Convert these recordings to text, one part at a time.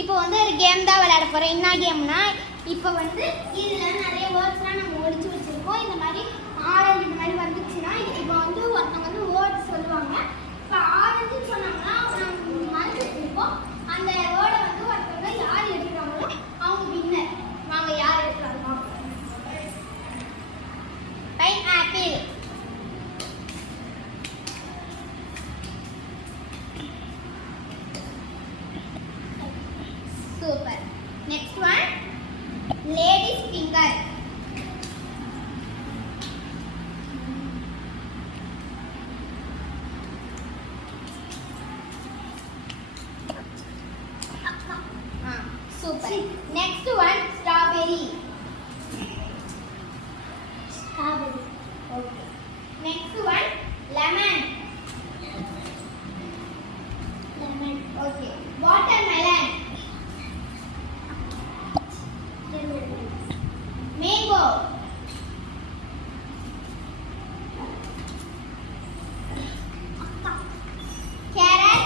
இப்போ வந்து ஒரு கேம் தான் விளையாட போகிறோம். என்ன கேம்னா, இப்போ வந்து இதில் நிறைய வேர்ட்ஸ்லாம் நம்ம ஒழிச்சு வச்சுருக்கோம். இந்த மாதிரி ஆரஞ்சு இந்த மாதிரி வந்துச்சுன்னா, இப்போ வந்து ஒருத்தவங்க வந்து வேர்ட்ஸ் சொல்லுவாங்க. இப்போ ஆரஞ்சுன்னு சொன்னாங்கன்னா நம்ம மறந்துட்டு இருப்போம். அந்த வேர்டை வந்து ஒருத்தவங்க யார் எடுக்கிறாங்களோ அவங்க வின்னர். வாங்க யார் எடுக்கிறாங்க. Pineapple. Super. Next one, lady's finger. Super. Next one, strawberry. Strawberry. Okay. Next one, lemon. Lemon. Okay. Watermelon. Mango. Carrot.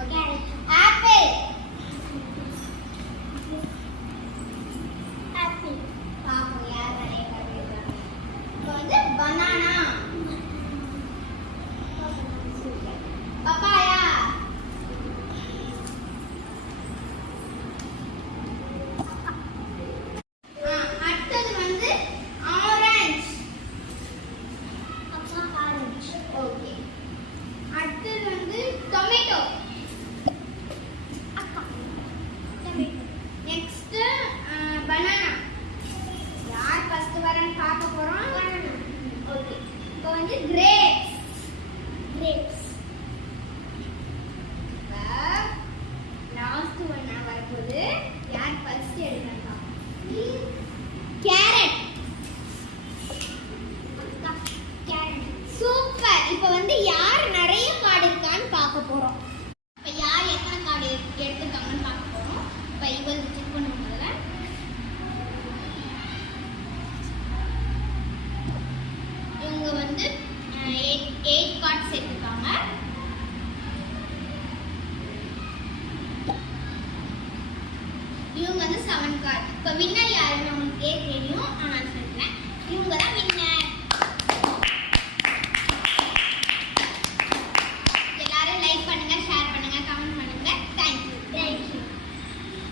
Okay. Apple. Apple. பாப்போம் யார் நிறைய கண்டுபிடிக்கிறாங்க. இப்போ வந்து banana. Papaya. அடுத்தது வந்து ஆரஞ்சு. ஆரஞ்சு. ஓகே. அடுத்தது வந்து டொமேட்டோ. Next banana. யார் ஃபர்ஸ்ட் வரன்னு பார்க்க போறோம். ஓகே. இப்போ வந்து கிரேப்ஸ். கிரேப்ஸ். லாஸ்ட் ஒன் வரப்போகுது. யார் ஃபர்ஸ்ட் எடுக்கிறாங்க. கேரட். சூப்பர். இப்போ வந்து யார் நிறைய கார்டு இருக்கான்னு பார்க்க போறோம். இப்போ யார் எத்தனை கார்டு எடுத்துருக்காங்கன்னு பார்க்க போறோம். இப்போ இவங்க செக் பண்ணுவோம். முதல்ல இவங்க வந்து 8 கார்ட்ஸ் எடுத்துருக்காங்க. இவங்க வந்து 7 கார்டு. இப்போ வின்னர் யாருன்னு உங்களுக்கு தெரியும். நான் சொல்றேன். இவங்க தான் வின்னர்.